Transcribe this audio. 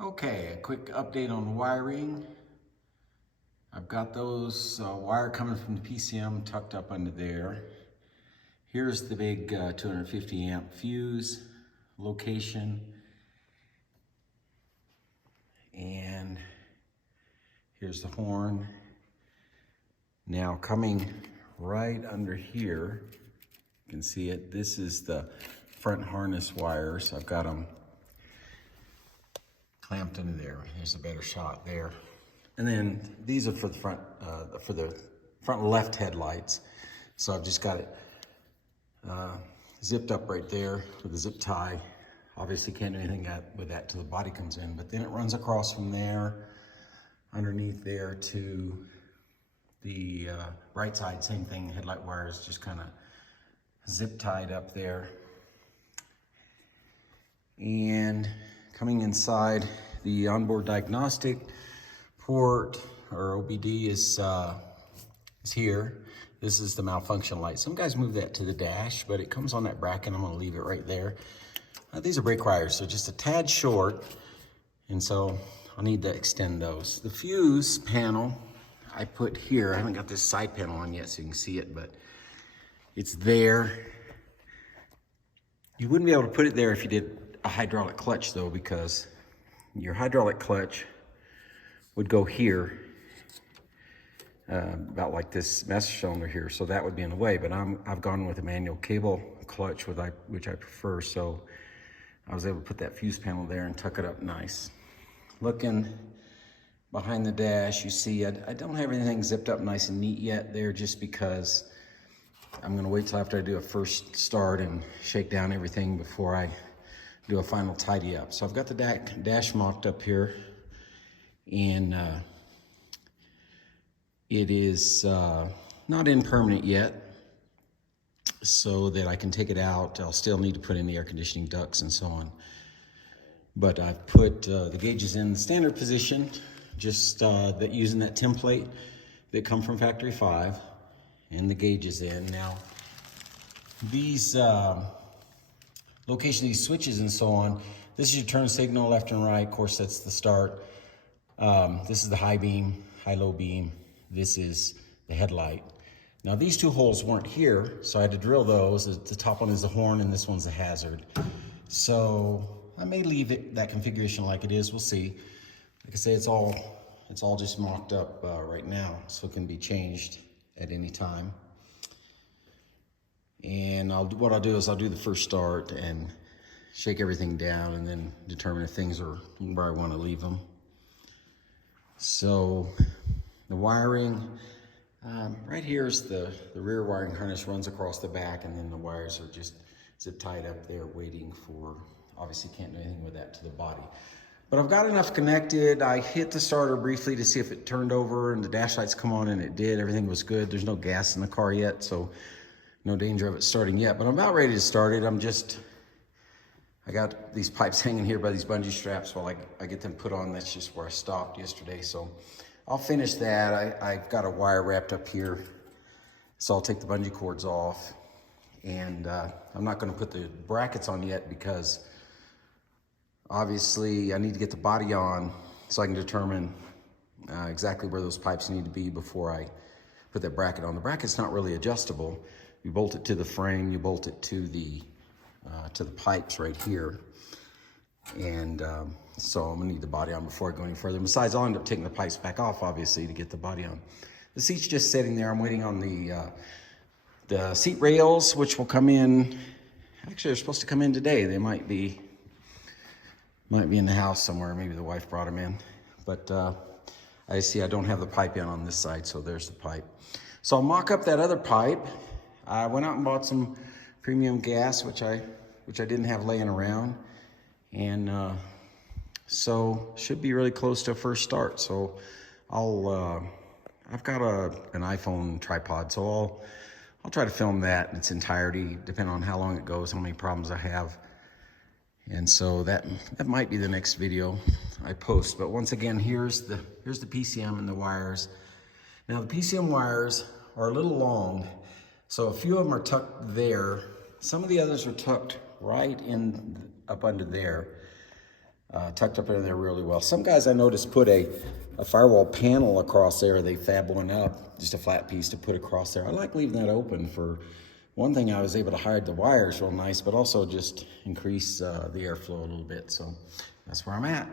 Okay, a quick update on wiring. I've got those wire coming from the PCM tucked up under there. Here's the big 250 amp fuse location. And here's the horn. Now coming right under here, you can see it. This is the front harness wires. I've got them clamped into there. Here's a better shot there. And then these are for the front left headlights. So I've just got it zipped up right there with a zip tie. Obviously can't do anything with that till the body comes in, but then it runs across from there, underneath there to the right side, same thing, headlight wires just kind of zip tied up there. And coming inside, the onboard diagnostic port, or OBD, is here. This is the malfunction light. Some guys move that to the dash, but it comes on that bracket. I'm gonna leave it right there. These are brake wires, so just a tad short, and so I'll need to extend those. The fuse panel I put here. I haven't got this side panel on yet so you can see it, but it's there. You wouldn't be able to put it there if you did a hydraulic clutch though, because your hydraulic clutch would go here, about like this master cylinder here, so that would be in the way. But I've gone with a manual cable clutch, which I prefer, so I was able to put that fuse panel there and tuck it up nice. Looking behind the dash, you see I don't have anything zipped up nice and neat yet there, just because I'm gonna wait till after I do a first start and shake down everything before I do a final tidy up. So I've got the dash mocked up here, and it is not in permanent yet, so that I can take it out. I'll still need to put in the air conditioning ducts and so on. But I've put the gauges in the standard position, just using that template that come from Factory 5, and the gauges in. Now, these location of these switches and so on, this is your turn signal, left and right. Of course, that's the start. This is the high beam, high-low beam. This is the headlight. Now, these two holes weren't here, so I had to drill those. The top one is the horn, and this one's the hazard. So I may leave that configuration like it is. We'll see. Like I say, it's all just mocked up right now, so it can be changed at any time. And what I'll do is I'll do the first start and shake everything down, and then determine if things are where I want to leave them. So the wiring, right here is the rear wiring harness, runs across the back, and then the wires are just zip tied up there waiting for, obviously can't do anything with that, to the body. But I've got enough connected. I hit the starter briefly to see if it turned over, and the dash lights come on, and it did. Everything was good. There's no gas in the car yet, so no danger of it starting yet. But I'm about ready to start it. I got these pipes hanging here by these bungee straps while I get them put on. That's just where I stopped yesterday. So I'll finish that. I've got a wire wrapped up here, so I'll take the bungee cords off. And I'm not gonna put the brackets on yet, because obviously I need to get the body on so I can determine exactly where those pipes need to be before I put that bracket on. The bracket's not really adjustable. You bolt it to the frame, you bolt it to the pipes right here. And so I'm gonna need the body on before I go any further. And besides, I'll end up taking the pipes back off, obviously, to get the body on. The seat's just sitting there. I'm waiting on the seat rails, which will come in. Actually, they're supposed to come in today. They might be in the house somewhere. Maybe the wife brought them in. But I see I don't have the pipe in on this side, so there's the pipe. So I'll mock up that other pipe. I went out and bought some premium gas, which I didn't have laying around. And so should be really close to a first start. So I've got an iPhone tripod, so I'll try to film that in its entirety, depending on how long it goes, how many problems I have. And so that might be the next video I post. But once again, here's the PCM and the wires. Now the PCM wires are a little long, so a few of them are tucked there. Some of the others are tucked right in up under there. tucked up in there really well. Some guys I noticed put a firewall panel across there. They fab one up, just a flat piece to put across there. I like leaving that open for one thing. I was able to hide the wires real nice, but also just increase the airflow a little bit. So that's where I'm at.